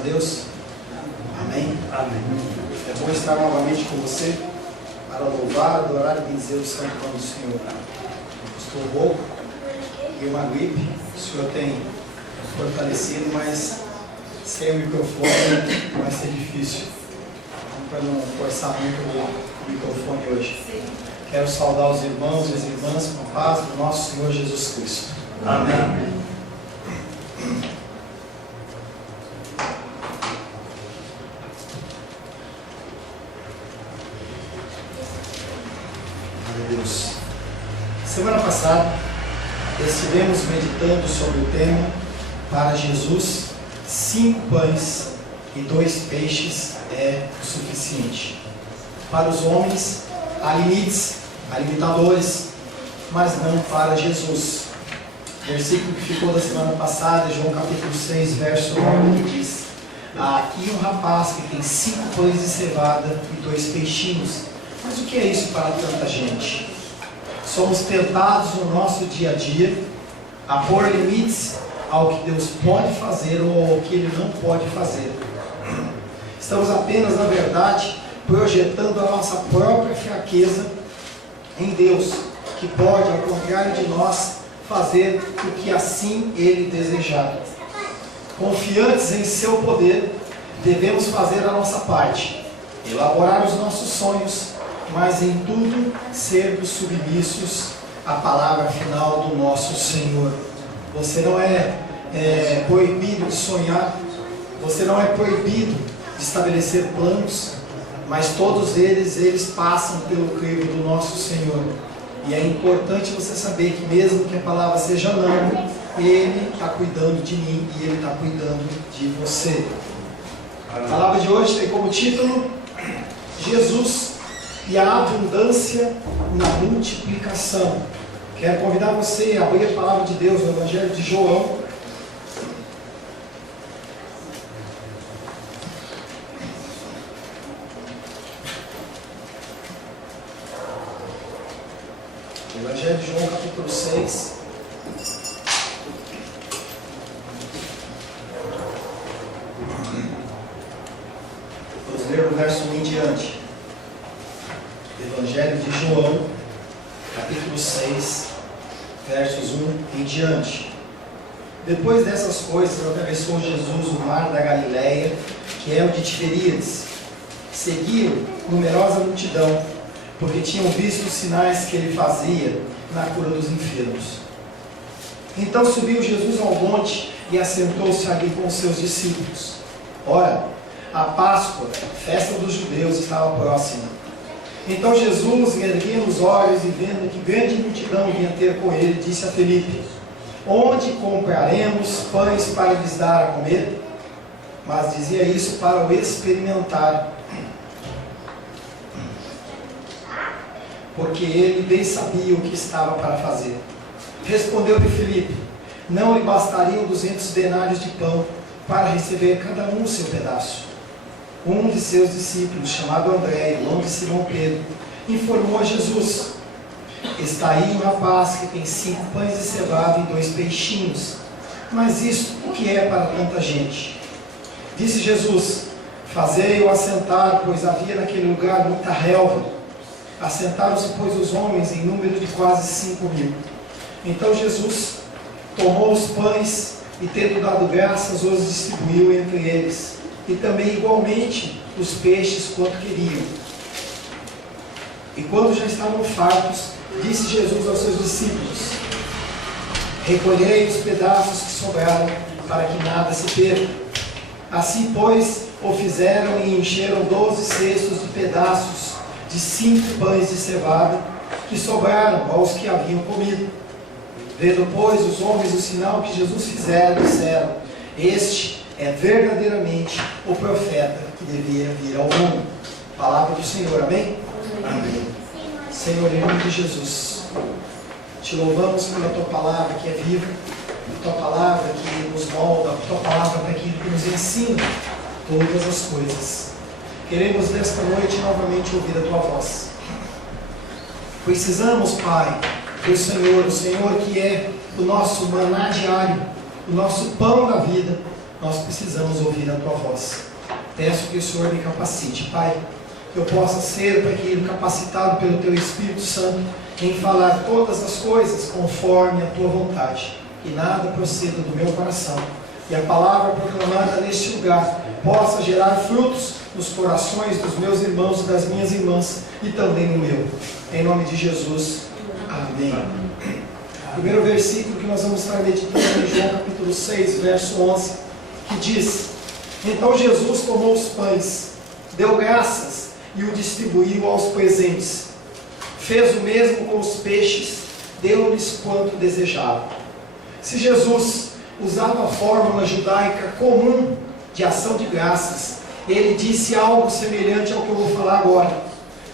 a Deus? Amém? Amém. É bom estar novamente com você para louvar, adorar e bendizer o santo nome do Senhor. Estou rouco e uma gripe. O Senhor tem fortalecido, mas sem o microfone vai ser difícil. Para não forçar muito o microfone hoje. Quero saudar os irmãos e as irmãs com a paz do nosso Senhor Jesus Cristo. Amém. Deus. Semana passada estivemos meditando sobre o tema para Jesus 5 pães e 2 peixes é o suficiente. Para os homens há limites, há limitadores, mas não para Jesus. O versículo que ficou da semana passada, João capítulo 6, verso 9, que diz: há aqui um rapaz que tem 5 pães de cevada e 2 peixinhos. Mas o que é isso para tanta gente? Somos tentados no nosso dia a dia a pôr limites ao que Deus pode fazer ou ao que Ele não pode fazer. Estamos apenas, na verdade, projetando a nossa própria fraqueza em Deus, que pode, ao contrário de nós, fazer o que assim Ele desejar. Confiantes em Seu poder, devemos fazer a nossa parte, elaborar os nossos sonhos, mas em tudo sermos submissos à palavra final do nosso Senhor. Você não é proibido de sonhar, você não é proibido de estabelecer planos, mas todos eles passam pelo crivo do nosso Senhor. E é importante você saber que mesmo que a palavra seja não, Ele está cuidando de mim e Ele está cuidando de você. A palavra de hoje tem como título Jesus e a abundância na multiplicação. Quero convidar você a abrir a palavra de Deus no Evangelho de João. Evangelho de João, capítulo 6. Vamos ler o verso 1 em diante. Evangelho de João, capítulo 6, versos 1 em diante. Depois dessas coisas, atravessou Jesus o mar da Galileia, que é o de Tiberíades. Seguiam numerosa multidão, porque tinham visto os sinais que ele fazia na cura dos enfermos. Então subiu Jesus ao monte e assentou-se ali com os seus discípulos. Ora, a Páscoa, festa dos judeus, estava próxima. Então Jesus, erguendo os olhos e vendo que grande multidão vinha ter com ele, disse a Felipe: onde compraremos pães para lhes dar a comer? Mas dizia isso para o experimentar, porque ele bem sabia o que estava para fazer. Respondeu-lhe Felipe: não lhe bastariam 200 denários de pão para receber cada um o seu pedaço? Um de seus discípulos, chamado André, irmão de Simão Pedro, informou a Jesus: está aí um rapaz que tem 5 pães de cevada e 2 peixinhos. Mas isto o que é para tanta gente? Disse Jesus: fazei-o assentar, pois havia naquele lugar muita relva. Assentaram-se, pois, os homens em número de quase 5.000. Então Jesus tomou os pães e, tendo dado graças, os distribuiu entre eles, e também igualmente os peixes quanto queriam. E quando já estavam fartos, disse Jesus aos seus discípulos: recolhei os pedaços que sobraram, para que nada se perca. Assim, pois, o fizeram e encheram 12 cestos de pedaços de 5 pães de cevada, que sobraram aos que haviam comido. Vendo, pois, os homens o sinal que Jesus fizera, disseram: este é verdadeiramente o profeta que devia vir ao mundo. Palavra do Senhor, amém? Amém. Senhor, em nome de Jesus, te louvamos pela tua palavra que é viva, tua palavra que nos molda, tua palavra para aquilo que nos ensina todas as coisas. Queremos nesta noite novamente ouvir a tua voz. Precisamos, Pai, do Senhor, o Senhor que é o nosso maná diário, o nosso pão da vida, nós precisamos ouvir a Tua voz. Peço que o Senhor me capacite, Pai, que eu possa ser, Pai querido, capacitado pelo Teu Espírito Santo em falar todas as coisas conforme a Tua vontade, e nada proceda do meu coração, e a palavra proclamada neste lugar possa gerar frutos nos corações dos meus irmãos e das minhas irmãs, e também no meu. Em nome de Jesus, amém. O primeiro versículo que nós vamos estar meditando é em João capítulo 6, verso 11, que diz: Então Jesus tomou os pães, deu graças e o distribuiu aos presentes. Fez o mesmo com os peixes, deu-lhes quanto desejavam. Se Jesus usava a fórmula judaica comum de ação de graças, ele disse algo semelhante ao que eu vou falar agora: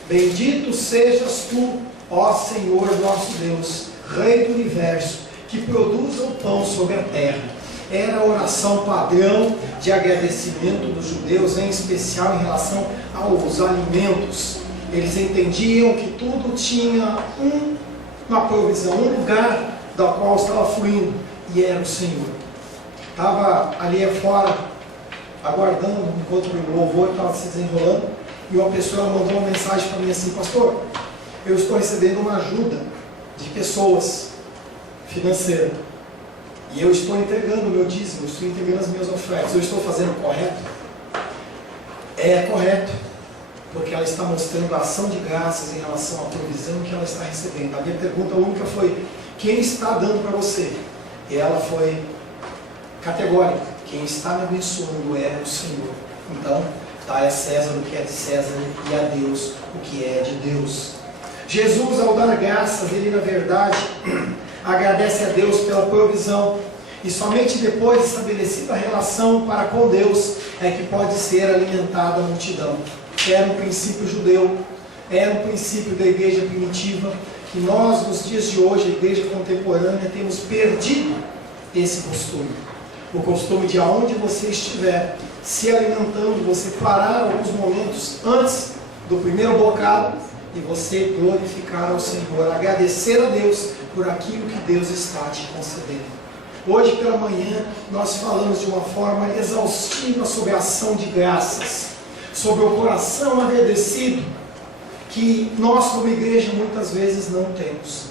Bendito sejas tu, ó Senhor nosso Deus, Rei do universo, que produz o pão sobre a terra. Era a oração padrão de agradecimento dos judeus, em especial em relação aos alimentos. Eles entendiam que tudo tinha uma provisão, um lugar da qual estava fluindo, e era o Senhor. Estava ali fora, aguardando enquanto o louvor estava se desenrolando, e uma pessoa mandou uma mensagem para mim assim: pastor, eu estou recebendo uma ajuda de pessoas financeira, e eu estou entregando o meu dízimo, eu estou entregando as minhas ofertas, eu estou fazendo correto? É correto, porque ela está mostrando a ação de graças em relação à provisão que ela está recebendo. A minha pergunta única foi: quem está dando para você? E ela foi categórica: quem está me abençoando é o Senhor. Então, dai a César o que é de César e a Deus o que é de Deus. Jesus, ao dar graças, ele na verdade agradece a Deus pela provisão, e somente depois de estabelecida a relação para com Deus é que pode ser alimentada a multidão. Era um princípio judeu, era um princípio da igreja primitiva, que nós nos dias de hoje, a igreja contemporânea, temos perdido esse costume. O costume de aonde você estiver se alimentando, você parar alguns momentos antes do primeiro bocado e você glorificar ao Senhor, agradecer a Deus por aquilo que Deus está te concedendo. Hoje pela manhã nós falamos de uma forma exaustiva sobre a ação de graças, sobre o coração agradecido, que nós como igreja muitas vezes não temos.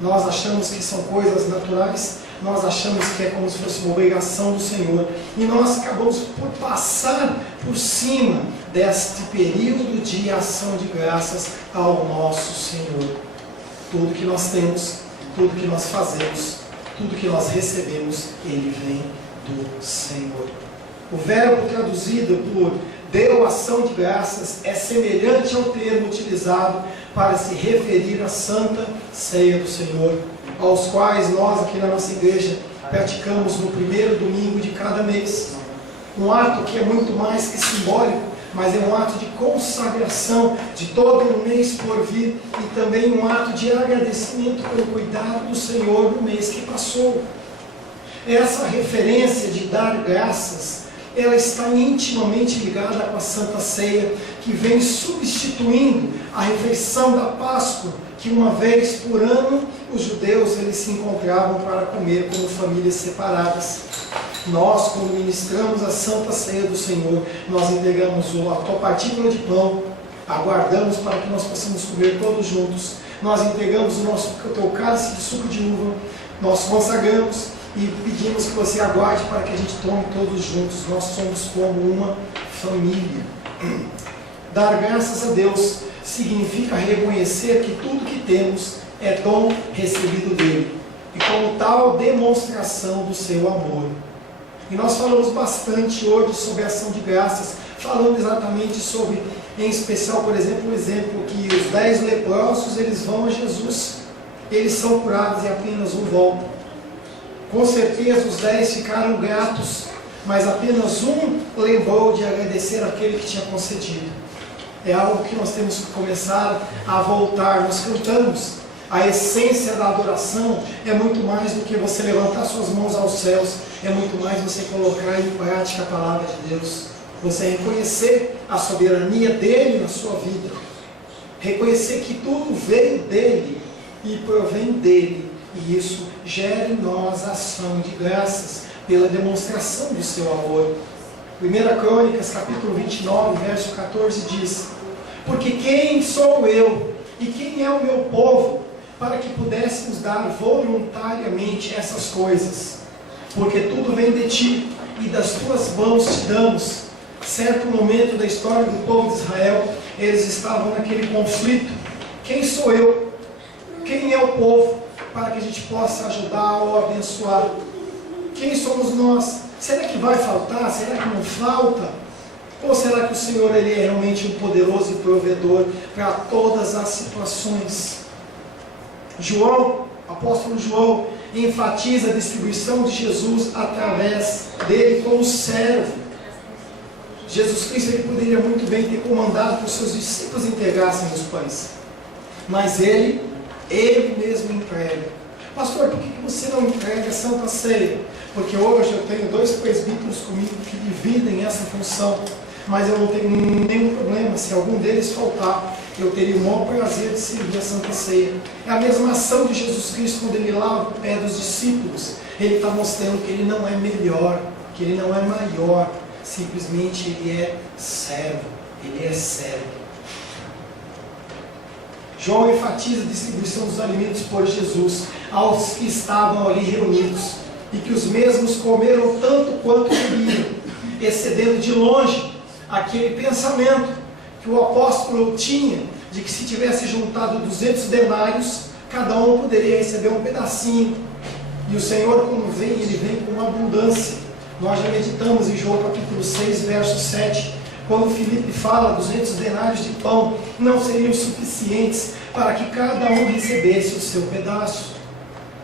Nós achamos que são coisas naturais, nós achamos que é como se fosse uma obrigação do Senhor, e nós acabamos por passar por cima deste período de ação de graças ao nosso Senhor. Tudo que nós temos, tudo que nós fazemos, tudo que nós recebemos, ele vem do Senhor. O verbo traduzido por deu ação de graças é semelhante ao termo utilizado para se referir à Santa Ceia do Senhor, aos quais nós aqui na nossa igreja praticamos no primeiro domingo de cada mês. Um ato que é muito mais que simbólico, mas é um ato de consagração de todo o mês por vir, e também um ato de agradecimento pelo cuidado do Senhor no mês que passou. Essa referência de dar graças, ela está intimamente ligada com a Santa Ceia, que vem substituindo a refeição da Páscoa, que uma vez por ano os judeus eles se encontravam para comer como famílias separadas. Nós, quando ministramos a Santa Ceia do Senhor, nós entregamos a tua partícula de pão, aguardamos para que nós possamos comer todos juntos. Nós entregamos o teu cálice de suco de uva, nós consagramos e pedimos que você aguarde para que a gente tome todos juntos. Nós somos como uma família. Dar graças a Deus significa reconhecer que tudo que temos é dom recebido dele, e como tal, demonstração do seu amor. E nós falamos bastante hoje sobre a ação de graças, falando exatamente sobre, em especial, por exemplo, o exemplo que os 10 leprosos, eles vão a Jesus, eles são curados e apenas um volta. Com certeza os 10 ficaram gratos, mas apenas um lembrou de agradecer aquele que tinha concedido. É algo que nós temos que começar a voltar. Nós cantamos, a essência da adoração é muito mais do que você levantar suas mãos aos céus, é muito mais você colocar em prática a palavra de Deus, você reconhecer a soberania dele na sua vida, reconhecer que tudo veio dele e provém dele, e isso gera em nós ação de graças. pela demonstração do seu amor. 1 Crônicas, capítulo 29, verso 14 diz: porque quem sou eu e quem é o meu povo para que pudéssemos dar voluntariamente essas coisas? Porque tudo vem de ti e das tuas mãos te damos. Certo momento da história do povo de Israel, eles estavam naquele conflito. Quem sou eu? Quem é o povo para que a gente possa ajudar ou abençoar? Quem somos nós? Será que vai faltar? Será que não falta? Ou será que o Senhor ele é realmente um poderoso provedor para todas as situações? João, apóstolo João, enfatiza a distribuição de Jesus através dele como servo. Jesus Cristo ele poderia muito bem ter comandado que os seus discípulos entregassem os pães, mas ele mesmo entrega. Pastor, por que você não entrega a Santa Ceia? Porque hoje eu tenho 2 presbíteros comigo que dividem essa função, mas eu não tenho nenhum problema. Se algum deles faltar, eu teria o maior prazer de servir a Santa Ceia. É a mesma ação de Jesus Cristo quando ele lava o pé dos discípulos. Ele está mostrando que ele não é melhor, que ele não é maior, simplesmente ele é servo, ele é servo. João enfatiza a distribuição dos alimentos por Jesus aos que estavam ali reunidos, e que os mesmos comeram tanto quanto queriam, excedendo de longe aquele pensamento que o apóstolo tinha, de que se tivesse juntado 200 denários, cada um poderia receber um pedacinho. E o Senhor, quando vem, ele vem com abundância. Nós já meditamos em João capítulo 6, verso 7, quando Filipe fala 200 denários de pão não seriam suficientes para que cada um recebesse o seu pedaço.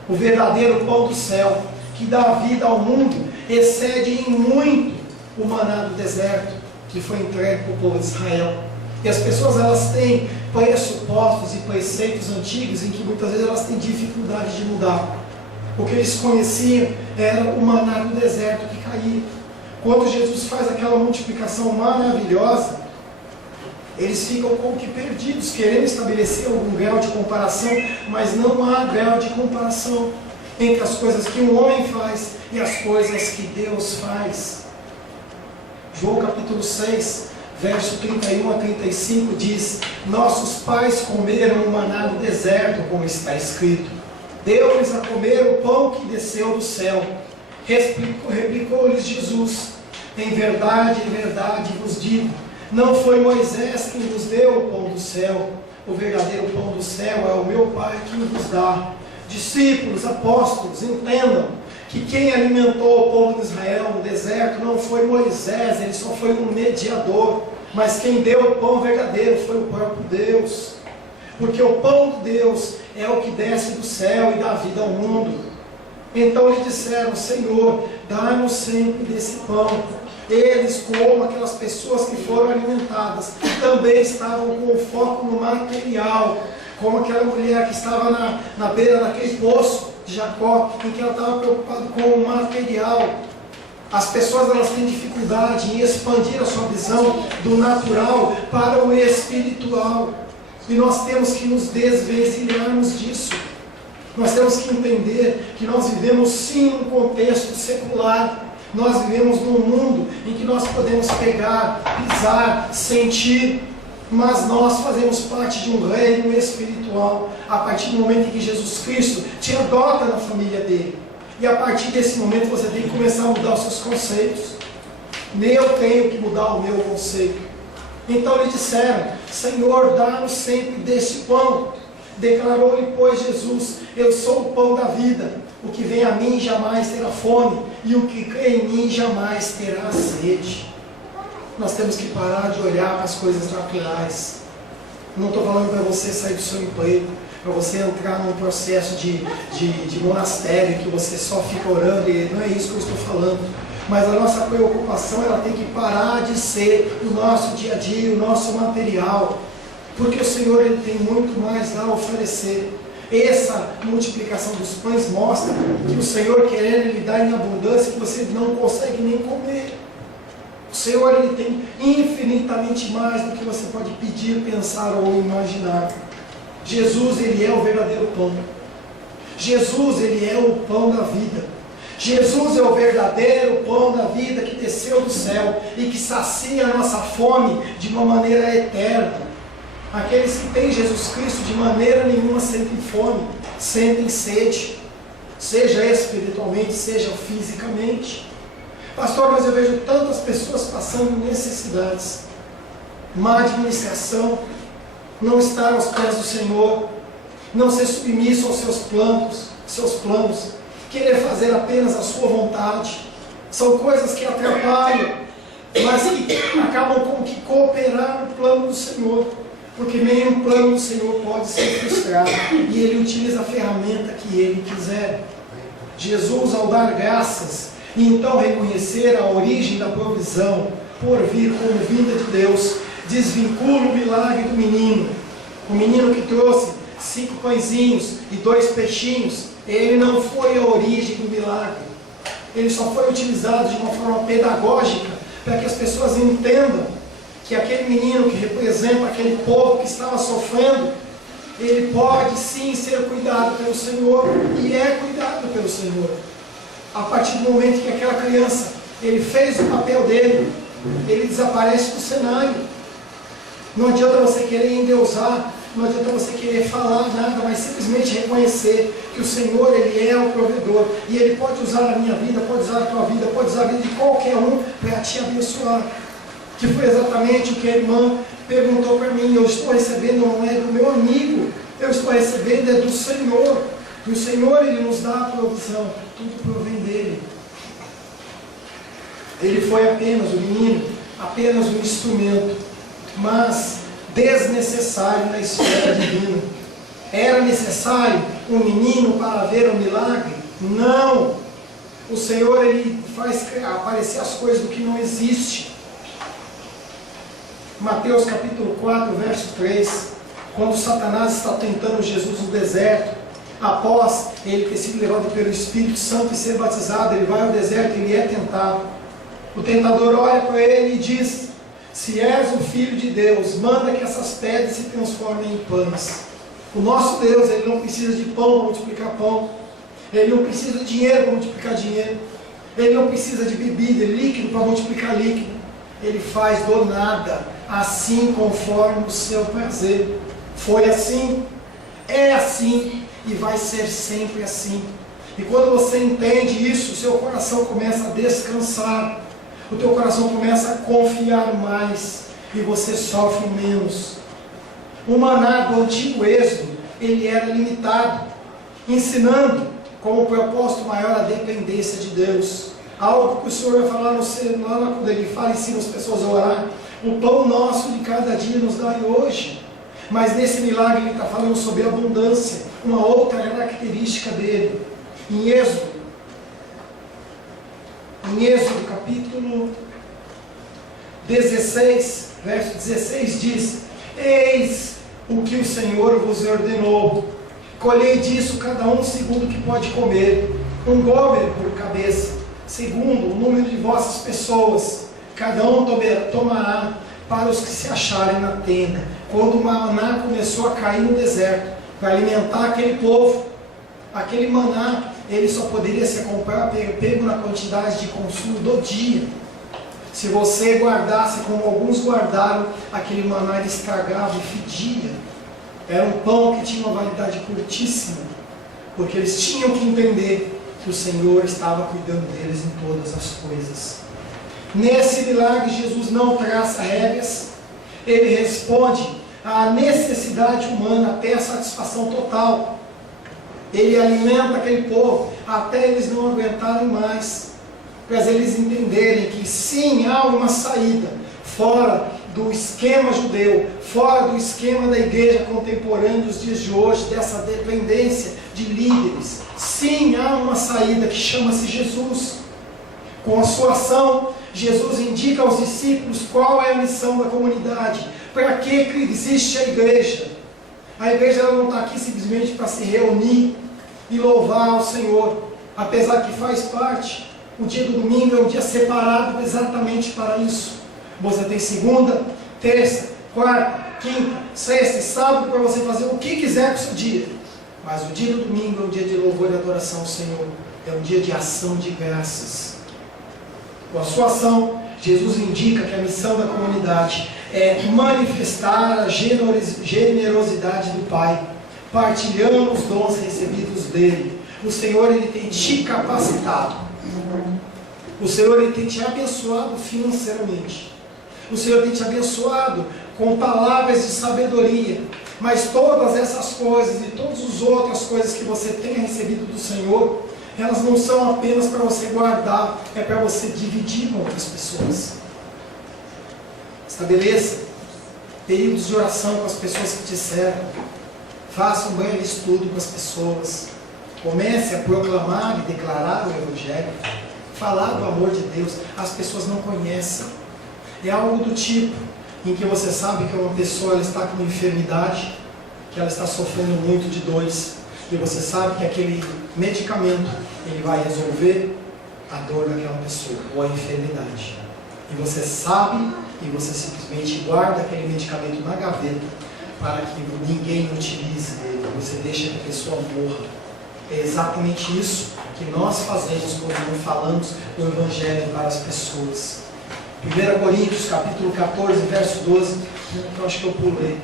O verdadeiro pão do céu, que dá vida ao mundo, excede em muito o maná do deserto, que foi entregue para o povo de Israel. E as pessoas elas têm pressupostos e preceitos antigos em que muitas vezes elas têm dificuldade de mudar. O que eles conheciam era o maná do deserto que caía. Quando Jesus faz aquela multiplicação maravilhosa, eles ficam como que perdidos, querendo estabelecer algum grau de comparação, mas não há grau de comparação entre as coisas que um homem faz e as coisas que Deus faz. João capítulo 6, verso 31 a 35 diz: nossos pais comeram o maná no deserto, como está escrito. Deu-lhes a comer o pão que desceu do céu. Replicou-lhes Jesus: em verdade vos digo, não foi Moisés quem vos deu o pão do céu. O verdadeiro pão do céu é o meu Pai que vos dá. Discípulos, apóstolos, entendam que quem alimentou o povo de Israel no deserto não foi Moisés, ele só foi um mediador. Mas quem deu o pão verdadeiro foi o próprio Deus. Porque o pão de Deus é o que desce do céu e dá vida ao mundo. Então eles disseram: Senhor, dá-nos sempre desse pão. Eles, como aquelas pessoas que foram alimentadas, também estavam com o foco no material, como aquela mulher que estava na beira daquele poço de Jacó, em que ela estava preocupada com o material. As pessoas elas têm dificuldade em expandir a sua visão do natural para o espiritual, e nós temos que nos desvencilharmos disso. Nós temos que entender que nós vivemos sim num contexto secular. Nós vivemos num mundo em que nós podemos pegar, pisar, sentir, mas nós fazemos parte de um reino espiritual, a partir do momento em que Jesus Cristo te adota na família dele. E a partir desse momento você tem que começar a mudar os seus conceitos. Eu tenho que mudar o meu conceito. Então eles disseram: Senhor, dá-nos sempre deste pão. Declarou-lhe, pois, Jesus: eu sou o pão da vida. O que vem a mim jamais terá fome, e o que crê em mim jamais terá sede. Nós temos que parar de olhar para as coisas naturais. Não estou falando para você sair do seu emprego, para você entrar num processo de monastério, que você só fica orando, e não é isso que eu estou falando. Mas a nossa preocupação ela tem que parar de ser o nosso dia a dia, o nosso material. Porque o Senhor ele tem muito mais a oferecer. Essa multiplicação dos pães mostra que o Senhor querendo lhe dar em abundância que você não consegue nem comer. O Senhor ele tem infinitamente mais do que você pode pedir, pensar ou imaginar. Jesus ele é o verdadeiro pão. Jesus ele é o pão da vida. Jesus é o verdadeiro pão da vida que desceu do céu e que sacia a nossa fome de uma maneira eterna. Aqueles que têm Jesus Cristo de maneira nenhuma sentem fome, sentem sede, seja espiritualmente, seja fisicamente. Pastor, mas eu vejo tantas pessoas passando necessidades, má administração, não estar aos pés do Senhor, não ser submisso aos seus planos, querer fazer apenas a sua vontade. São coisas que atrapalham, mas que acabam com que cooperar no plano do Senhor, porque nenhum plano do Senhor pode ser frustrado, e Ele utiliza a ferramenta que Ele quiser. Jesus, ao dar graças, e então reconhecer a origem da provisão, por vir como vinda de Deus, desvincula o milagre do menino. O menino que trouxe 5 pãezinhos e 2 peixinhos, ele não foi a origem do milagre. Ele só foi utilizado de uma forma pedagógica, para que as pessoas entendam que aquele menino que representa aquele povo que estava sofrendo, ele pode sim ser cuidado pelo Senhor, e é cuidado pelo Senhor. A partir do momento que aquela criança, ele fez o papel dele, ele desaparece do cenário. Não adianta você querer endeusar, não adianta você querer falar nada, mas simplesmente reconhecer que o Senhor, Ele é o provedor, e Ele pode usar a minha vida, pode usar a tua vida, pode usar a vida de qualquer um para te abençoar. Que foi exatamente o que a irmã perguntou para mim. Eu estou recebendo, não é do meu amigo, eu estou recebendo é do Senhor. E o Senhor, Ele nos dá a provisão, tudo provém dEle. Ele foi apenas o menino, apenas um instrumento, mas desnecessário na esfera divina. Era necessário um menino para ver o milagre? Não! O Senhor, Ele faz aparecer as coisas do que não existe. Mateus capítulo 4, verso 3, quando Satanás está tentando Jesus no deserto, após ele ter sido levado pelo Espírito Santo e ser batizado, ele vai ao deserto e ele é tentado. O tentador olha para ele e diz: se és o Filho de Deus, manda que essas pedras se transformem em pães. O nosso Deus, Ele não precisa de pão para multiplicar pão, Ele não precisa de dinheiro para multiplicar dinheiro, Ele não precisa de bebida, líquido para multiplicar líquido. Ele faz do nada, assim conforme o seu prazer. Foi assim, é assim e vai ser sempre assim. E quando você entende isso, o seu coração começa a descansar, o teu coração começa a confiar mais e você sofre menos. O maná do antigo Êxodo, ele era limitado, ensinando como propósito maior a dependência de Deus. Algo que o Senhor vai falar no lá quando Ele fala, ensina as pessoas a orar: o pão nosso de cada dia nos dai hoje. Mas nesse milagre Ele está falando sobre abundância, uma outra característica dele. Em Êxodo capítulo 16, verso 16 diz: eis o que o Senhor vos ordenou, colhei disso cada um segundo o que pode comer, um gomer por cabeça, segundo o número de vossas pessoas, cada um tomará para os que se acharem na tenda. Quando o maná começou a cair no deserto, para alimentar aquele povo, aquele maná, ele só poderia ser comprado, pego na quantidade de consumo do dia. Se você guardasse como alguns guardaram, aquele maná ele estragava e fedia. Era um pão que tinha uma validade curtíssima, porque eles tinham que entender que o Senhor estava cuidando deles em todas as coisas. Nesse milagre, Jesus não traça regras, Ele responde à necessidade humana até a satisfação total. Ele alimenta aquele povo até eles não aguentarem mais, para eles entenderem que sim, há uma saída fora do esquema judeu, fora do esquema da igreja contemporânea dos dias de hoje, dessa dependência de líderes. Sim, há uma saída que chama-se Jesus. Com a sua ação, Jesus indica aos discípulos qual é a missão da comunidade, para que existe a igreja. A igreja ela não está aqui simplesmente para se reunir e louvar ao Senhor, apesar que faz parte. O dia do domingo é um dia separado exatamente para isso. Você tem segunda, terça, quarta, quinta, sexta e sábado para você fazer o que quiser com o seu dia. Mas o dia do domingo é um dia de louvor e adoração ao Senhor. é um dia de ação de graças. Com a sua ação, Jesus indica que a missão da comunidade é manifestar a generosidade do Pai, partilhando os dons recebidos dele. O Senhor, Ele tem te capacitado. O Senhor, Ele tem te abençoado financeiramente. O Senhor tem te abençoado com palavras de sabedoria. Mas todas essas coisas e todas as outras coisas que você tem recebido do Senhor, elas não são apenas para você guardar, é para você dividir com outras pessoas. Estabeleça períodos de oração com as pessoas que te cercam. Faça um breve estudo com as pessoas. Comece a proclamar e declarar o Evangelho. Falar do amor de Deus. As pessoas não conhecem. É algo do tipo em que você sabe que uma pessoa ela está com uma enfermidade, que ela está sofrendo muito de dores, e você sabe que aquele medicamento ele vai resolver a dor daquela pessoa, ou a enfermidade. E você sabe, e você simplesmente guarda aquele medicamento na gaveta, para que ninguém utilize ele, você deixa que a pessoa morra. É exatamente isso que nós fazemos quando falamos do Evangelho para as pessoas. 1 Coríntios, capítulo 14, verso 12, eu acho que eu pulei.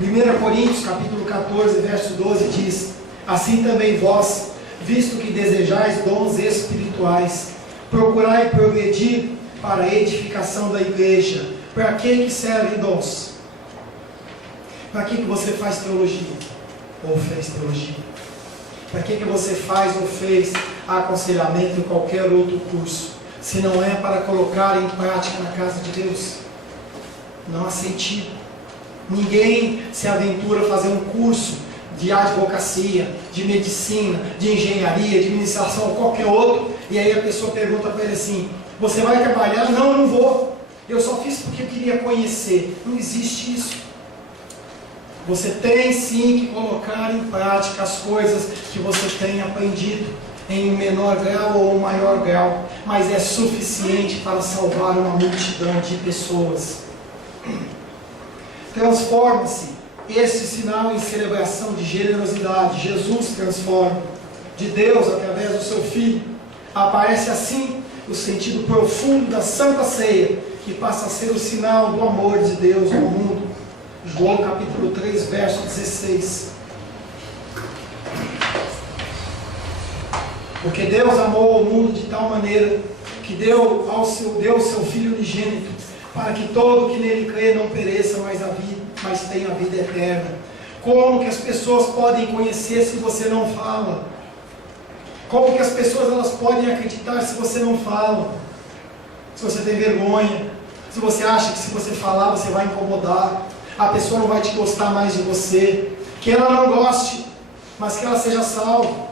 1 Coríntios, capítulo 14, verso 12 diz: assim também vós, visto que desejais dons espirituais, procurai progredir para a edificação da igreja. Para que servem dons? Para que você faz teologia? Ou fez teologia? Para que você faz ou fez aconselhamento em qualquer outro curso? Se não é para colocar em prática na casa de Deus? Não há sentido. Ninguém se aventura a fazer um curso de advocacia, de medicina, de engenharia, de administração ou qualquer outro, e aí a pessoa pergunta para ele assim: você vai trabalhar? Não, eu não vou. Eu só fiz porque eu queria conhecer. Não existe isso. Você tem sim que colocar em prática as coisas que você tem aprendido, em um menor grau ou um maior grau, mas é suficiente para salvar uma multidão de pessoas. Transforma-se este sinal em celebração de generosidade. Jesus transforma de Deus através do seu Filho. Aparece assim o sentido profundo da Santa Ceia, que passa a ser o sinal do amor de Deus no mundo. João capítulo 3, verso 16. Porque Deus amou o mundo de tal maneira que deu o seu Filho unigênito, para que todo que nele crê não pereça, mas tenha a vida eterna. Como que as pessoas podem conhecer se você não fala? Como que as pessoas elas podem acreditar se você não fala? Se você tem vergonha, se você acha que se você falar você vai incomodar, a pessoa não vai te gostar mais de você, que ela não goste, mas que ela seja salva.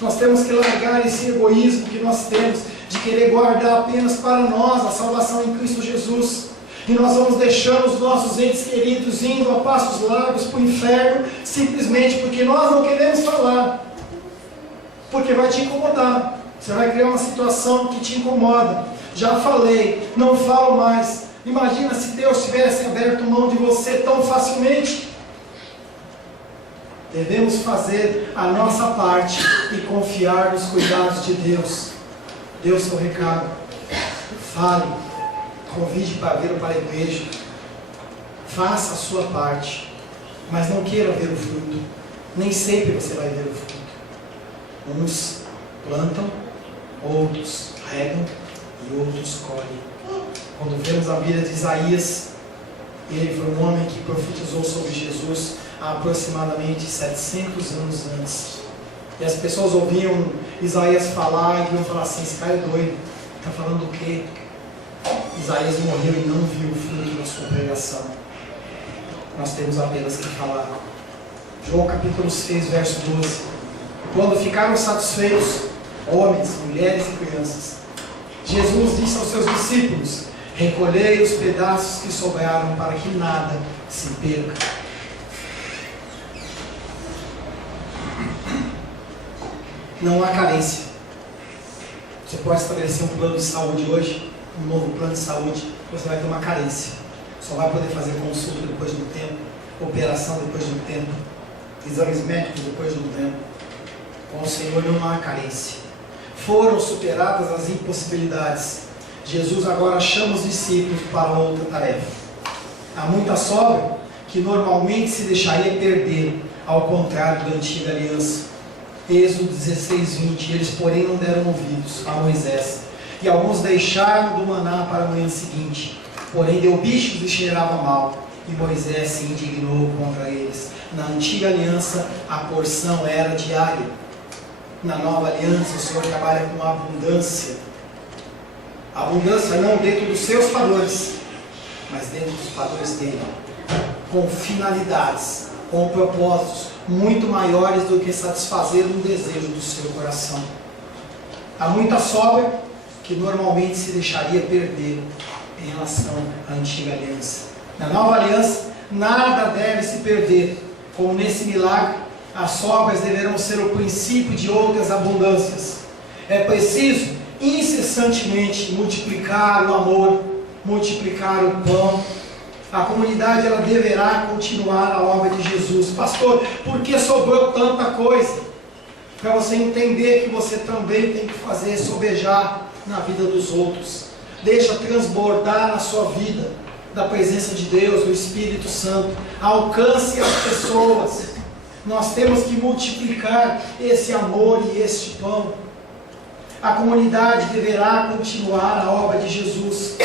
Nós temos que largar esse egoísmo que nós temos, de querer guardar apenas para nós a salvação em Cristo Jesus. E nós vamos deixando os nossos entes queridos indo a passos largos para o inferno, simplesmente porque nós não queremos falar. Porque vai te incomodar. Você vai criar uma situação que te incomoda. Já falei, não falo mais. Imagina se Deus tivesse aberto mão de você tão facilmente. Devemos fazer a nossa parte e confiar nos cuidados de Deus. Dê o seu recado. Fale. Convide para vir para a igreja. Faça a sua parte. Mas não queira ver o fruto. Nem sempre você vai ver o fruto. Uns plantam, outros regam e outros colhem. Quando vemos a Bíblia de Isaías, ele foi um homem que profetizou sobre Jesus há aproximadamente 700 anos antes. E as pessoas ouviam Isaías falar e iam falar assim: esse cara é doido, está falando do quê? Isaías morreu e não viu o fruto da sua pregação. Nós temos apenas que falar. João capítulo 6, verso 12. Quando ficaram satisfeitos, homens, mulheres e crianças, Jesus disse aos seus discípulos: recolhei os pedaços que sobraram para que nada se perca. Não há carência. Você pode estabelecer um plano de saúde hoje, um novo plano de saúde, você vai ter uma carência. Só vai poder fazer consulta depois de um tempo, operação depois de um tempo. exames médicos depois de um tempo. Com o Senhor não há carência. Foram superadas as impossibilidades. Jesus agora chama os discípulos para outra tarefa. Há muita sobra que normalmente se deixaria perder, ao contrário da antiga aliança. Êxodo 16:20. Eles, porém, não deram ouvidos a Moisés. E alguns deixaram do maná para a manhã seguinte. Porém, deu bichos e cheirava mal. E Moisés se indignou contra eles. Na antiga aliança, a porção era diária. Na nova aliança, o Senhor trabalha com abundância. Abundância não dentro dos seus padrões, mas dentro dos padrões dele. Com finalidades, com propósitos muito maiores do que satisfazer um desejo do seu coração. Há muita sobra que normalmente se deixaria perder em relação à antiga aliança. Na nova aliança, nada deve se perder. Como nesse milagre, as sobras deverão ser o princípio de outras abundâncias. É preciso incessantemente multiplicar o amor, multiplicar o pão. A comunidade ela deverá continuar a obra de Jesus. Pastor, por que sobrou tanta coisa? Para você entender que você também tem que fazer sobejar na vida dos outros. Deixa transbordar na sua vida da presença de Deus, do Espírito Santo. Alcance as pessoas. Nós temos que multiplicar esse amor e este pão. A comunidade deverá continuar a obra de Jesus.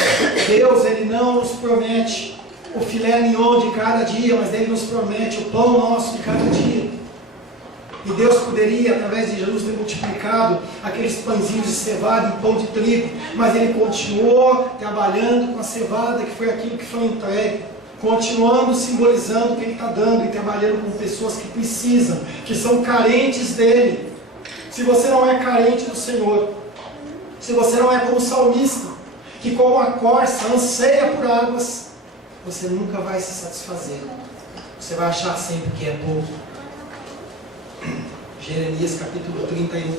Deus, Ele não nos promete o filé mignon de cada dia, mas Ele nos promete o pão nosso de cada dia. E Deus poderia, através de Jesus, ter multiplicado aqueles pãezinhos de cevada em pão de trigo, mas Ele continuou trabalhando com a cevada, que foi aquilo que foi entregue, continuando simbolizando o que Ele está dando e trabalhando com pessoas que precisam, que são carentes dEle. Se você não é carente do Senhor, se você não é como o salmista, que como a corça anseia por águas, você nunca vai se satisfazer. Você vai achar sempre que é pouco. Jeremias capítulo 31,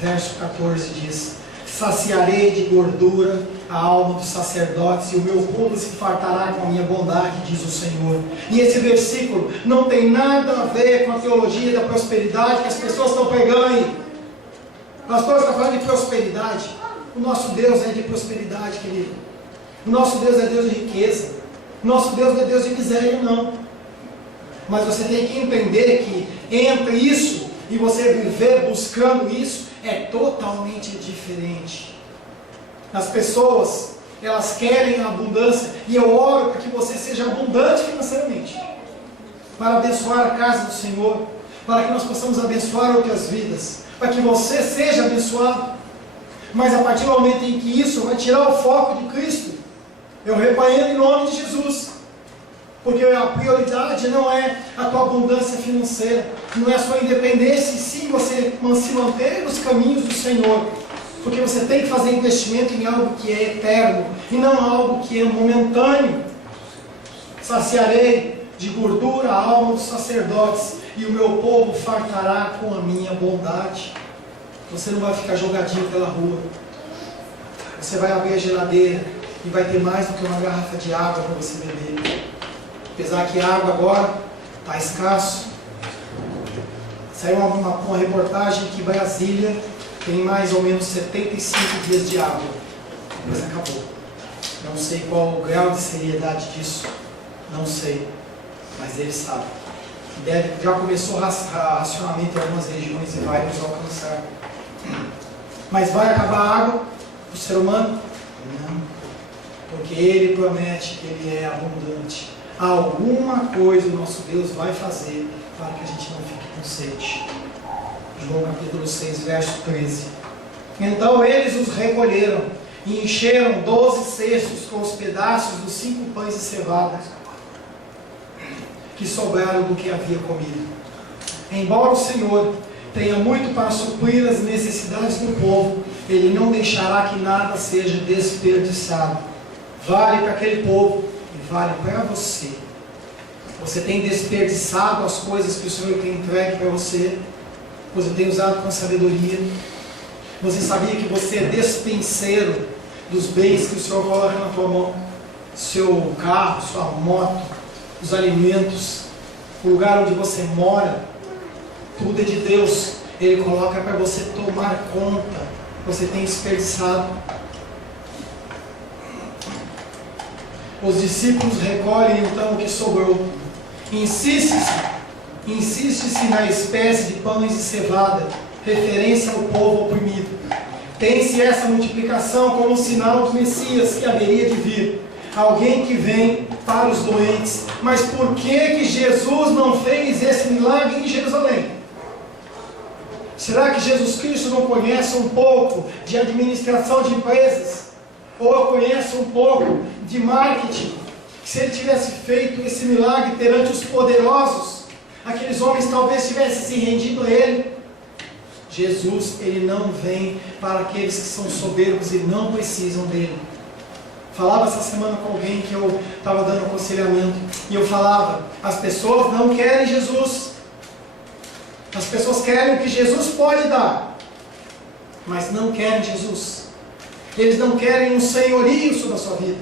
verso 14 diz: saciarei de gordura a alma dos sacerdotes, e o meu povo se fartará com a minha bondade, diz o Senhor. E esse versículo não tem nada a ver com a teologia da prosperidade que as pessoas estão pregando aí. O pastor está falando de prosperidade. O nosso Deus é de prosperidade, querido. O nosso Deus é Deus de riqueza. O nosso Deus não é Deus de miséria, não. Mas você tem que entender que entre isso e você viver buscando isso é totalmente diferente. As pessoas, elas querem a abundância, e eu oro para que você seja abundante financeiramente, para abençoar a casa do Senhor, para que nós possamos abençoar outras vidas, para que você seja abençoado. Mas a partir do momento em que isso vai tirar o foco de Cristo, eu repreendo em nome de Jesus. Porque a prioridade não é a tua abundância financeira, não é a sua independência, e sim você se manter nos caminhos do Senhor. Porque você tem que fazer investimento em algo que é eterno, e não algo que é momentâneo. Saciarei de gordura a alma dos sacerdotes, e o meu povo fartará com a minha bondade. Você não vai ficar jogadinho pela rua. Você vai abrir a geladeira e vai ter mais do que uma garrafa de água para você beber. Apesar que a água agora está escasso. Saiu uma reportagem que Brasília tem mais ou menos 75 dias de água. Depois acabou. Não sei qual o grau de seriedade disso. Não sei. Mas ele sabe. Já começou racionamento em algumas regiões e vai nos alcançar. Mas vai acabar a água para o ser humano? Não. Porque Ele promete que Ele é abundante. Alguma coisa o nosso Deus vai fazer para que a gente não fique com sede. João capítulo 6, verso 13. Então eles os recolheram e encheram 12 cestos com os pedaços dos 5 pães de cevada que sobraram do que havia comido. Embora o Senhor tenha muito para suprir as necessidades do povo, Ele não deixará que nada seja desperdiçado. Vale para aquele povo e vale para você. Você tem desperdiçado as coisas que o Senhor tem entregue para você? Você tem usado com sabedoria? Você sabia que você é despenseiro dos bens que o Senhor coloca na tua mão? Seu carro, sua moto, os alimentos, o lugar onde você mora. Tudo é de Deus. Ele coloca para você tomar conta. Você tem desperdiçado. Os discípulos recolhem então o que sobrou. Insiste-se na espécie de pães de cevada, referência ao povo oprimido. Tem-se essa multiplicação como um sinal do Messias que haveria de vir. Alguém que vem para os doentes. Mas por que Jesus não fez esse milagre em Jerusalém? Será que Jesus Cristo não conhece um pouco de administração de empresas? Ou conhece um pouco de marketing? Se ele tivesse feito esse milagre perante os poderosos, aqueles homens talvez tivessem se rendido a ele. Jesus, ele não vem para aqueles que são soberbos e não precisam dele. Falava essa semana com alguém que eu estava dando aconselhamento, e eu falava, as pessoas não querem Jesus. As pessoas querem o que Jesus pode dar, mas não querem Jesus. Eles não querem um senhorio sobre a sua vida.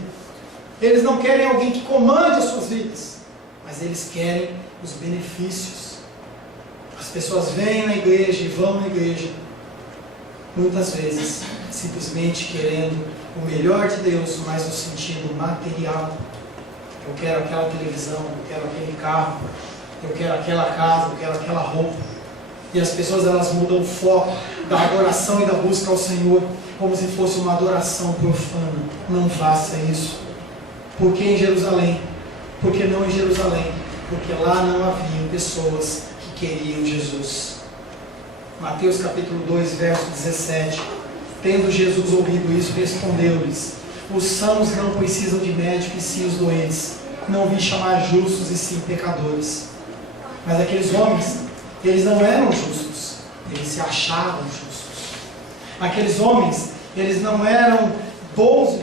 Eles não querem alguém que comande as suas vidas, mas eles querem os benefícios. As pessoas vêm na igreja e vão na igreja, muitas vezes, simplesmente querendo o melhor de Deus, mas no sentido material. Eu quero aquela televisão, eu quero aquele carro, eu quero aquela casa, eu quero aquela roupa. E as pessoas, elas mudam o foco da adoração e da busca ao Senhor, como se fosse uma adoração profana. Não faça isso. Por que em Jerusalém? Por que não em Jerusalém? Porque lá não havia pessoas que queriam Jesus. Mateus capítulo 2, verso 17. Tendo Jesus ouvido isso, respondeu-lhes: os sãos não precisam de médico, e sim os doentes. Não vim chamar justos, e sim pecadores. Mas aqueles homens, eles não eram justos, eles se achavam justos. Aqueles homens, eles não eram bons,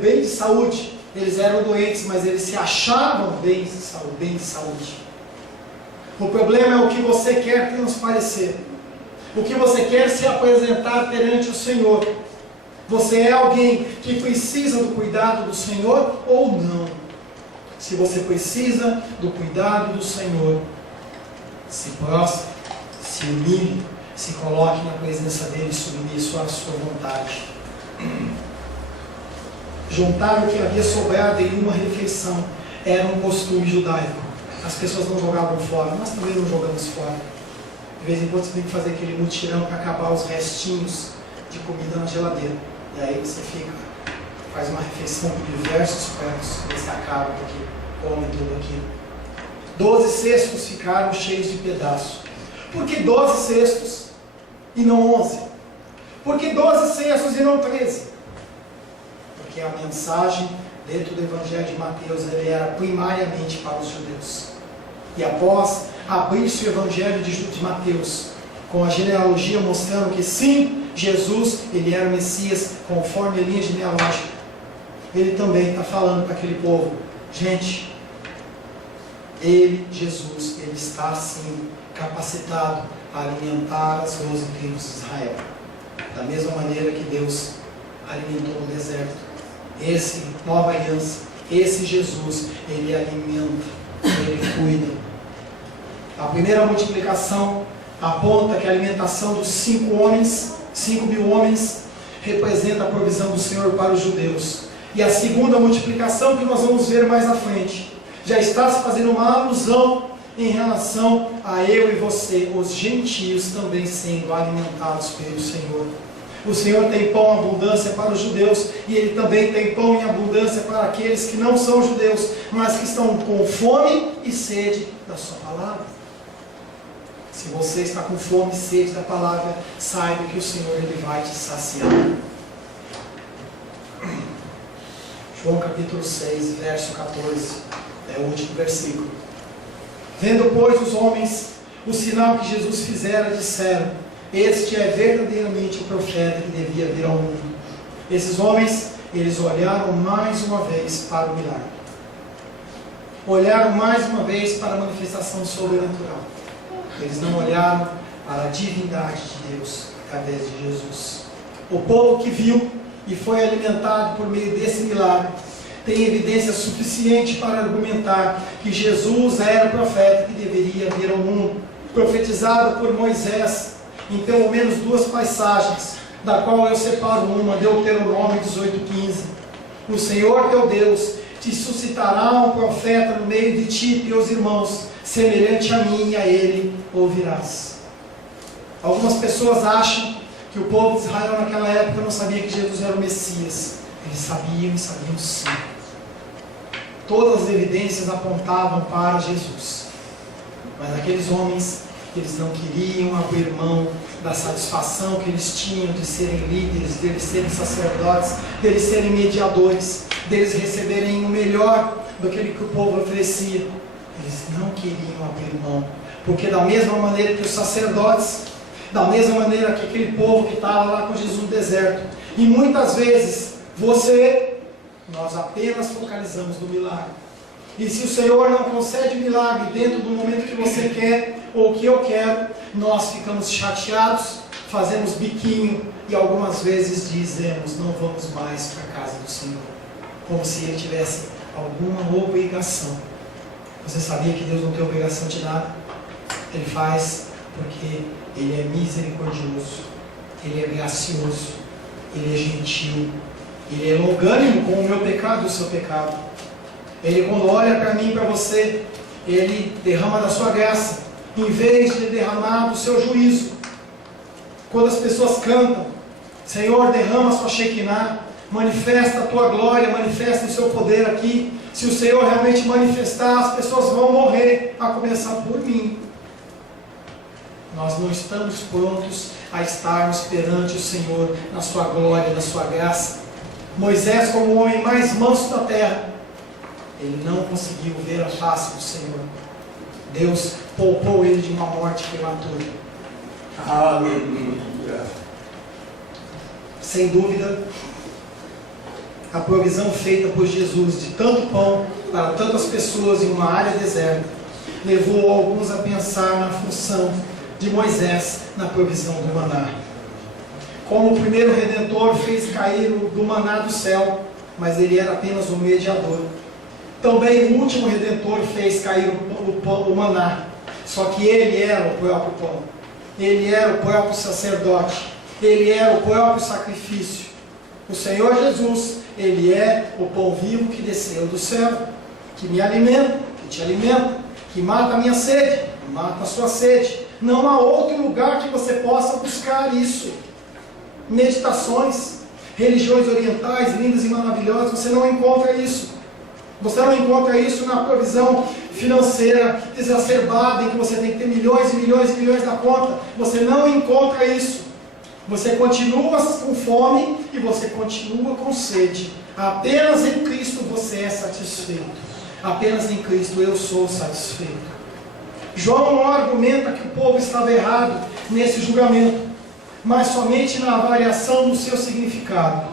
bem de saúde, eles eram doentes, mas eles se achavam bem de saúde. O problema é o que você quer transparecer, o que você quer se apresentar perante o Senhor. Você é alguém que precisa do cuidado do Senhor ou não? Se você precisa do cuidado do Senhor, se prostre, se humilhe, se coloque na presença dele, submisso à sua vontade. Juntar o que havia sobrado em uma refeição era um costume judaico. As pessoas não jogavam fora, nós também não jogamos fora. De vez em quando você tem que fazer aquele mutirão para acabar os restinhos de comida na geladeira. E aí você faz uma refeição com diversos pratos, você acaba aqui, come tudo aquilo. 12 cestos ficaram cheios de pedaços. Por que 12 cestos e não 11? Por que 12 cestos e não 13? Porque a mensagem dentro do Evangelho de Mateus, ele era primariamente para os judeus. E após abrir-se o Evangelho de Mateus, com a genealogia mostrando que sim, Jesus, ele era o Messias, conforme a linha genealógica, ele também está falando para aquele povo: gente, ele, Jesus, ele está sim capacitado a alimentar as 12 tribos de Israel, da mesma maneira que Deus alimentou no deserto. Esse nova aliança, esse Jesus, ele alimenta, ele cuida. A primeira multiplicação aponta que a alimentação dos 5 mil homens, representa a provisão do Senhor para os judeus. E a segunda multiplicação, que nós vamos ver mais à frente, já está se fazendo uma alusão em relação a eu e você, os gentios também sendo alimentados pelo Senhor. O Senhor tem pão em abundância para os judeus, e Ele também tem pão em abundância para aqueles que não são judeus, mas que estão com fome e sede da sua palavra. Se você está com fome e sede da palavra, saiba que o Senhor, Ele vai te saciar. João capítulo 6, verso 14, é o último versículo. Vendo, pois, os homens o sinal que Jesus fizera, disseram: este é verdadeiramente o profeta que devia vir ao mundo. Esses homens, eles olharam mais uma vez para o milagre. Olharam mais uma vez para a manifestação sobrenatural. Eles não olharam para a divindade de Deus através de Jesus. O povo que viu e foi alimentado por meio desse milagre tem evidência suficiente para argumentar que Jesus era o profeta que deveria vir ao mundo. profetizada por Moisés, em pelo menos 2 passagens, da qual eu separo uma, Deuteronômio 18:15. O Senhor teu Deus te suscitará um profeta no meio de ti e teus irmãos, semelhante a mim, e a ele ouvirás. Algumas pessoas acham que o povo de Israel naquela época não sabia que Jesus era o Messias. Eles sabiam e sabiam sim. Todas as evidências apontavam para Jesus. Mas aqueles homens, eles não queriam abrir mão da satisfação que eles tinham de serem líderes, deles serem sacerdotes, deles serem mediadores, deles receberem o melhor daquele que o povo oferecia. Eles não queriam abrir mão, porque da mesma maneira que os sacerdotes, da mesma maneira que aquele povo que estava lá com Jesus no deserto, e muitas vezes nós apenas focalizamos no milagre. E se o Senhor não concede milagre dentro do momento que você quer, ou que eu quero, nós ficamos chateados, fazemos biquinho, e algumas vezes dizemos, não vamos mais para a casa do Senhor, como se Ele tivesse alguma obrigação. Você sabia que Deus não tem obrigação de nada? Ele faz porque Ele é misericordioso, Ele é gracioso, Ele é gentil, Ele é longânimo com o meu pecado e o seu pecado. Ele, quando olha para mim e para você, Ele derrama da sua graça, em vez de derramar do seu juízo. Quando as pessoas cantam, Senhor, derrama a sua Shekinah, manifesta a tua glória, manifesta o seu poder aqui. Se o Senhor realmente manifestar, as pessoas vão morrer, a começar por mim. Nós não estamos prontos a estarmos perante o Senhor na sua glória, na sua graça. Moisés, como o homem mais manso da terra, ele não conseguiu ver a face do Senhor. Deus poupou ele de uma morte prematura. Aleluia. Sem dúvida, a provisão feita por Jesus de tanto pão para tantas pessoas em uma área deserta levou alguns a pensar na função de Moisés na provisão do maná. Como o primeiro Redentor fez cair do maná do céu, mas ele era apenas um mediador. Também o último Redentor fez cair o maná, só que ele era o próprio pão, ele era o próprio sacerdote, ele era o próprio sacrifício. O Senhor Jesus, Ele é o pão vivo que desceu do céu, que me alimenta, que te alimenta, que mata a minha sede, mata a sua sede. Não há outro lugar que você possa buscar isso. Meditações, religiões orientais, lindas e maravilhosas, você não encontra isso. Você não encontra isso na provisão financeira exacerbada, em que você tem que ter milhões e milhões e milhões na conta. Você não encontra isso. Você continua com fome e você continua com sede. Apenas em Cristo você é satisfeito. Apenas em Cristo eu sou satisfeito. João não argumenta que o povo estava errado nesse julgamento, mas somente na avaliação do seu significado.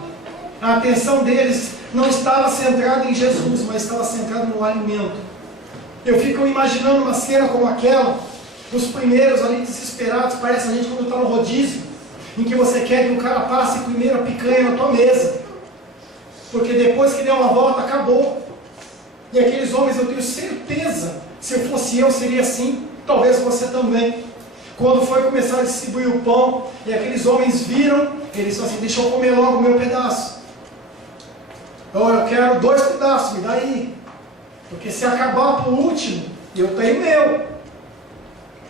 A atenção deles não estava centrada em Jesus, mas estava centrada no alimento. Eu fico imaginando uma cena como aquela, os primeiros ali desesperados, parece a gente quando está no rodízio, em que você quer que o cara passe primeiro a picanha na tua mesa, porque depois que deu uma volta, acabou. E aqueles homens, eu tenho certeza, se eu fosse eu, seria assim, talvez você também. Quando foi começar a distribuir o pão, e aqueles homens viram, eles falaram assim, deixa eu comer logo o meu pedaço. Eu quero 2 pedaços, me dá aí. Porque se acabar por último, eu tenho meu.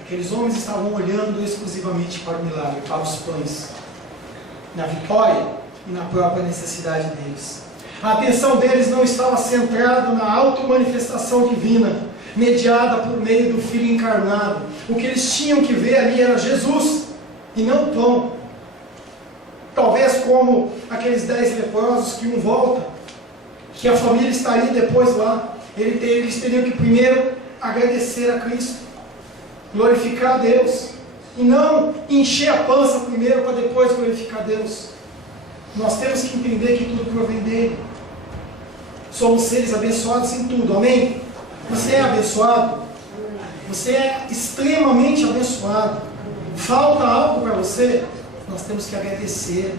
Aqueles homens estavam olhando exclusivamente para o milagre, para os pães, na vitória e na própria necessidade deles. A atenção deles não estava centrada na auto-manifestação divina, mediada por meio do Filho encarnado. O que eles tinham que ver ali era Jesus, e não o pão. Talvez como aqueles 10 leprosos que um volta, que a família estaria depois lá. Eles teriam que primeiro agradecer a Cristo, glorificar a Deus, e não encher a pança primeiro para depois glorificar a Deus. Nós temos que entender que tudo provém dele. Somos seres abençoados em tudo, amém? Você é abençoado? Você é extremamente abençoado. Falta algo para você? Nós temos que agradecer.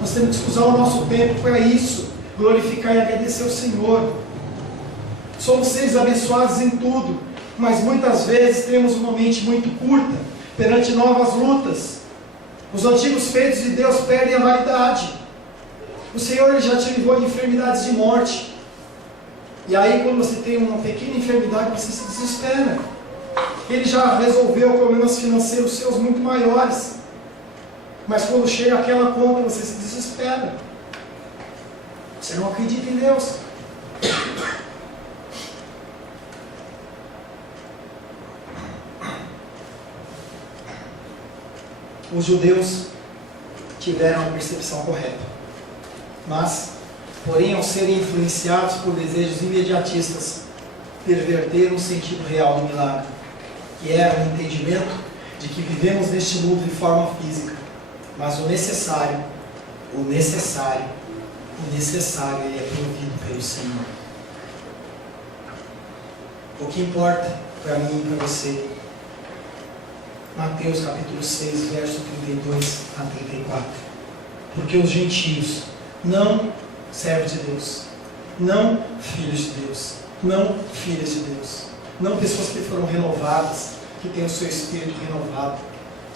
Nós temos que usar o nosso tempo para isso, glorificar e agradecer ao Senhor. Somos seres abençoados em tudo. mas muitas vezes temos uma mente muito curta perante novas lutas. Os antigos feitos de Deus perdem a validade. O Senhor ele já te livrou de enfermidades de morte. E aí quando você tem uma pequena enfermidade, você se desespera. Ele já resolveu problemas financeiros seus muito maiores. Mas quando chega aquela conta, você se desespera. Você não acredita em Deus. Os judeus tiveram a percepção correta. Mas, porém, ao serem influenciados por desejos imediatistas, perverteram o sentido real do milagre, que era o entendimento de que vivemos neste mundo de forma física, mas o necessário ele é provido pelo Senhor. O que importa para mim e para você, Mateus capítulo 6, verso 32 a 34. Porque os gentios, não servos de Deus, não filhos de Deus, não filhas de Deus, não pessoas que foram renovadas, que têm o seu espírito renovado,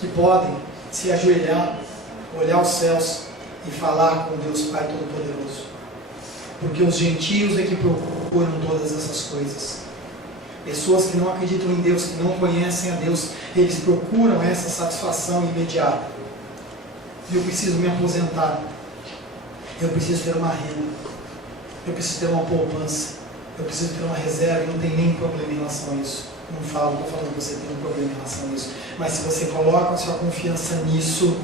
que podem se ajoelhar, olhar os céus e falar com Deus Pai Todo-Poderoso. Porque os gentios é que procuram todas essas coisas. Pessoas que não acreditam em Deus, que não conhecem a Deus, eles procuram essa satisfação imediata. Eu preciso me aposentar. Eu preciso ter uma renda. Eu preciso ter uma poupança. Eu preciso ter uma reserva. Não tem nenhum problema em relação a isso. Não estou falando que você tem um problema em relação a isso. Mas se você coloca a sua confiança nisso,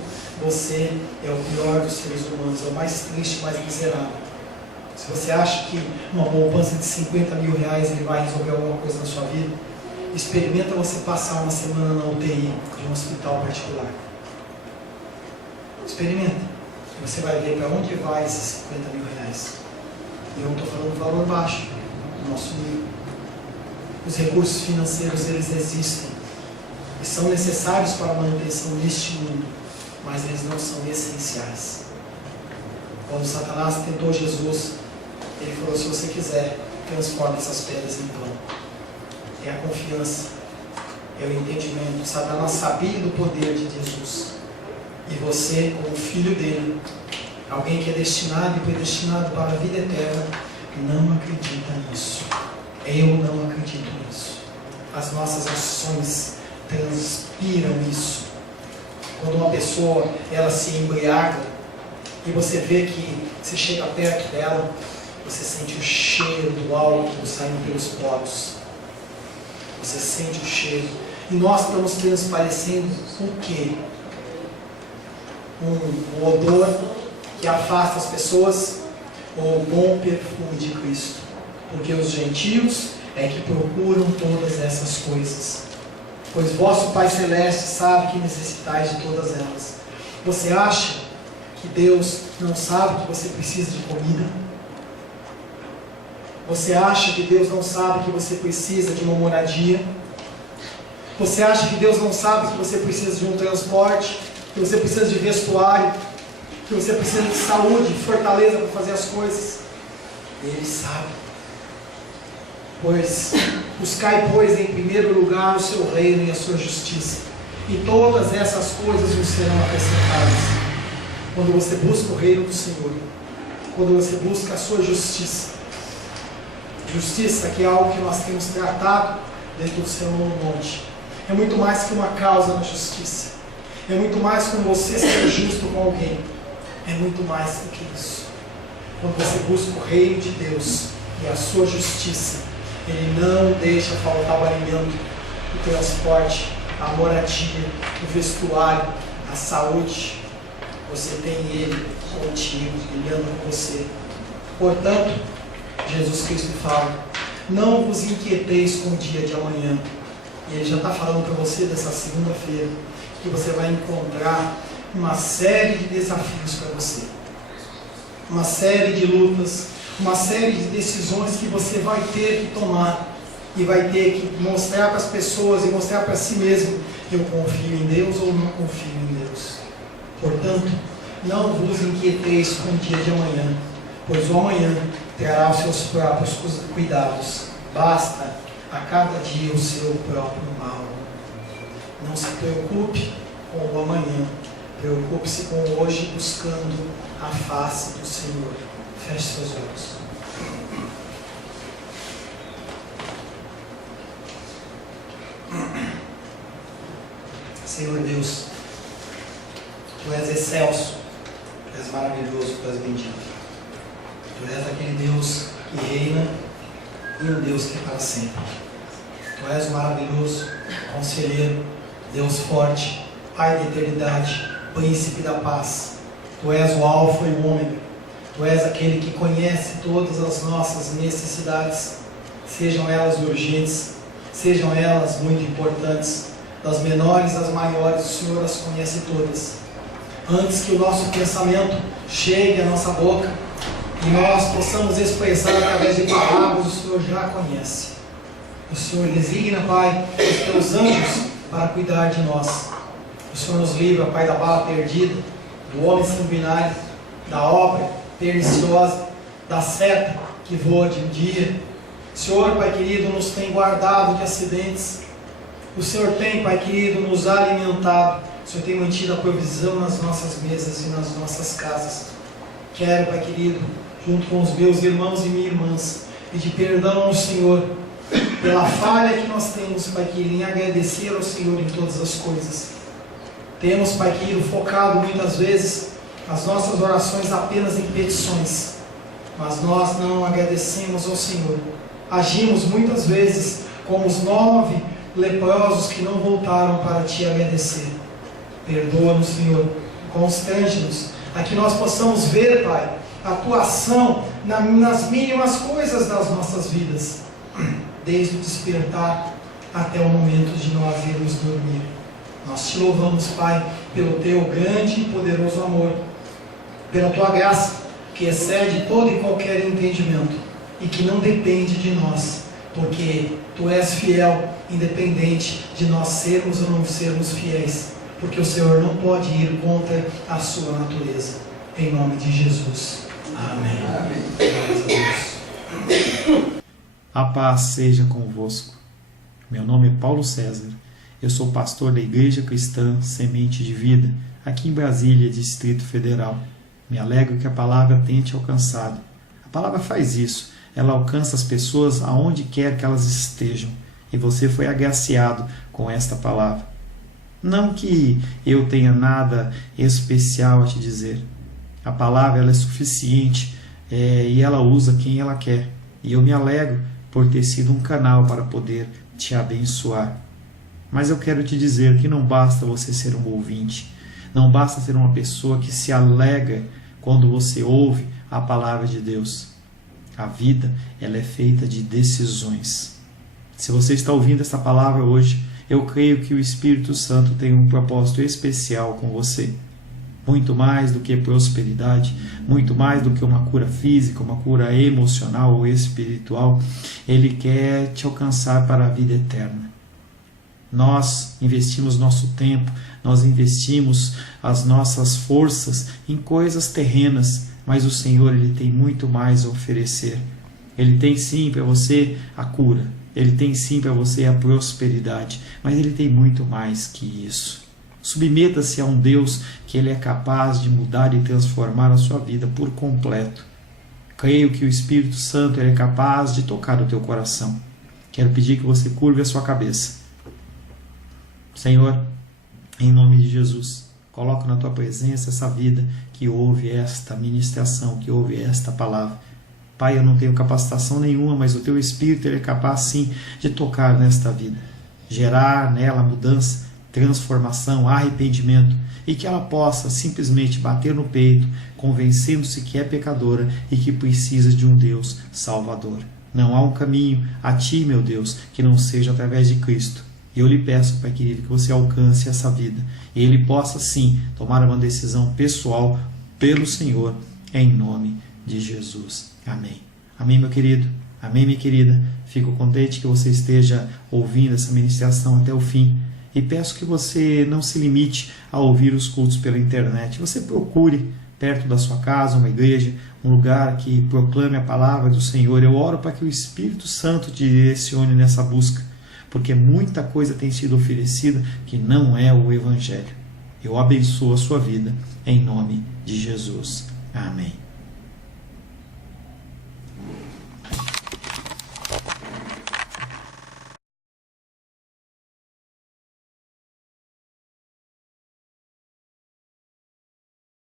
você é o pior dos seres humanos, é o mais triste, mais miserável. Se você acha que uma poupança de 50 mil reais ele vai resolver alguma coisa na sua vida, experimenta você passar uma semana na UTI de um hospital particular. Experimenta. E você vai ver para onde vai esses 50 mil reais. E eu não estou falando do valor baixo do nosso nível. Os recursos financeiros eles existem e são necessários para a manutenção deste mundo, mas eles não são essenciais. Quando Satanás tentou Jesus, ele falou: se você quiser, transforme essas pedras em pão. É a confiança, é o entendimento. Satanás sabia do poder de Jesus. E você, como filho dele, alguém que é destinado e predestinado para a vida eterna, não acredita nisso. Eu não acredito nisso. As nossas ações transpiram isso. Quando uma pessoa ela se embriaga e você vê que você chega perto dela, você sente o cheiro do álcool saindo pelos poros. Você sente o cheiro. E nós estamos transparecendo o quê? Um odor que afasta as pessoas, ou o bom perfume de Cristo. Porque os gentios é que procuram todas essas coisas. Pois vosso Pai Celeste sabe que necessitais de todas elas. Você acha que Deus não sabe que você precisa de comida? Você acha que Deus não sabe que você precisa de uma moradia? Você acha que Deus não sabe que você precisa de um transporte? Que você precisa de vestuário? Que você precisa de saúde, de fortaleza para fazer as coisas? Ele sabe. Pois, buscai, pois, em primeiro lugar o seu reino e a sua justiça, e todas essas coisas vos serão acrescentadas. Quando você busca o reino do Senhor, quando você busca a sua justiça, justiça que é algo que nós temos tratado dentro do Sermão do Monte, é muito mais que uma causa na justiça, é muito mais como você ser justo com alguém, é muito mais do que isso. Quando você busca o reino de Deus e a sua justiça, Ele não deixa faltar o alimento, o transporte, a moradia, o vestuário, a saúde. Você tem Ele contigo, Ele anda com você. Portanto, Jesus Cristo fala: não vos inquieteis com o dia de amanhã. E Ele já está falando para você dessa segunda-feira, que você vai encontrar uma série de desafios para você. Uma série de lutas, uma série de decisões que você vai ter que tomar e vai ter que mostrar para as pessoas e mostrar para si mesmo: eu confio em Deus ou não confio em Deus. Portanto, não vos inquieteis com o dia de amanhã, pois o amanhã trará os seus próprios cuidados. Basta a cada dia o seu próprio mal. Não se preocupe com o amanhã, preocupe-se com o hoje, buscando a face do Senhor. Feche seus olhos. Senhor Deus, Tu és excelso, Tu és maravilhoso, Tu és bendito. Tu és aquele Deus que reina e um Deus que é para sempre. Tu és o maravilhoso conselheiro, Deus forte, Pai da eternidade, Príncipe da paz. Tu és o Alfa e o Ômega. Tu és aquele que conhece todas as nossas necessidades, sejam elas urgentes, sejam elas muito importantes, das menores às maiores, o Senhor as conhece todas. Antes que o nosso pensamento chegue à nossa boca e nós possamos expressar através de palavras, o Senhor já conhece. O Senhor designa, Pai, os Teus anjos para cuidar de nós. O Senhor nos livra, Pai, da bala perdida, do homem sanguinário, da obra perniciosa, da seta que voa de um dia. O Senhor, Pai querido, nos tem guardado de acidentes. O Senhor tem, Pai querido, nos alimentado. O Senhor tem mantido a provisão nas nossas mesas e nas nossas casas. Quero, Pai querido, junto com os meus irmãos e minhas irmãs, pedir perdão ao Senhor pela falha que nós temos, Pai querido, em agradecer ao Senhor em todas as coisas. Temos, Pai querido, focado muitas vezes as nossas orações apenas em petições, mas nós não agradecemos ao Senhor. Agimos muitas vezes como os 9 leprosos que não voltaram para Te agradecer. Perdoa-nos, Senhor, constrange-nos, a que nós possamos ver, Pai, a Tua ação nas mínimas coisas das nossas vidas, desde o despertar até o momento de nós irmos dormir. Nós Te louvamos, Pai, pelo Teu grande e poderoso amor, pela Tua graça, que excede todo e qualquer entendimento, e que não depende de nós, porque Tu és fiel, independente de nós sermos ou não sermos fiéis, porque o Senhor não pode ir contra a sua natureza. Em nome de Jesus. Amém. Glórias a Deus. A paz seja convosco. Meu nome é Paulo César. Eu sou pastor da Igreja Cristã Semente de Vida, aqui em Brasília, Distrito Federal. Me alegro que a palavra tenha te alcançado. A palavra faz isso. Ela alcança as pessoas aonde quer que elas estejam. E você foi agraciado com esta palavra. Não que eu tenha nada especial a te dizer. A palavra ela é suficiente e ela usa quem ela quer. E eu me alegro por ter sido um canal para poder te abençoar. Mas eu quero te dizer que não basta você ser um ouvinte. Não basta ser uma pessoa que se alegra quando você ouve a palavra de Deus. A vida ela é feita de decisões. Se você está ouvindo essa palavra hoje, eu creio que o Espírito Santo tem um propósito especial com você. Muito mais do que prosperidade, muito mais do que uma cura física, uma cura emocional ou espiritual, Ele quer te alcançar para a vida eterna. Nós investimos nosso tempo, nós investimos as nossas forças em coisas terrenas, mas o Senhor Ele tem muito mais a oferecer. Ele tem sim para você a cura, Ele tem sim para você a prosperidade, mas Ele tem muito mais que isso. Submeta-se a um Deus que Ele é capaz de mudar e transformar a sua vida por completo. Creio que o Espírito Santo ele é capaz de tocar o teu coração. Quero pedir que você curve a sua cabeça. Senhor, em nome de Jesus, coloco na Tua presença essa vida que ouve esta ministração, que ouve esta palavra. Pai, eu não tenho capacitação nenhuma, mas o Teu Espírito ele é capaz sim de tocar nesta vida, gerar nela mudança, transformação, arrependimento, e que ela possa simplesmente bater no peito, convencendo-se que é pecadora e que precisa de um Deus salvador. Não há um caminho a Ti, meu Deus, que não seja através de Cristo. E eu lhe peço, Pai querido, que você alcance essa vida e ele possa sim tomar uma decisão pessoal pelo Senhor, em nome de Jesus. Amém. Amém, meu querido. Amém, minha querida. Fico contente que você esteja ouvindo essa ministração até o fim. E peço que você não se limite a ouvir os cultos pela internet. Você procure perto da sua casa, uma igreja, um lugar que proclame a palavra do Senhor. Eu oro para que o Espírito Santo te direcione nessa busca, porque muita coisa tem sido oferecida que não é o Evangelho. Eu abençoo a sua vida, em nome de Jesus. Amém.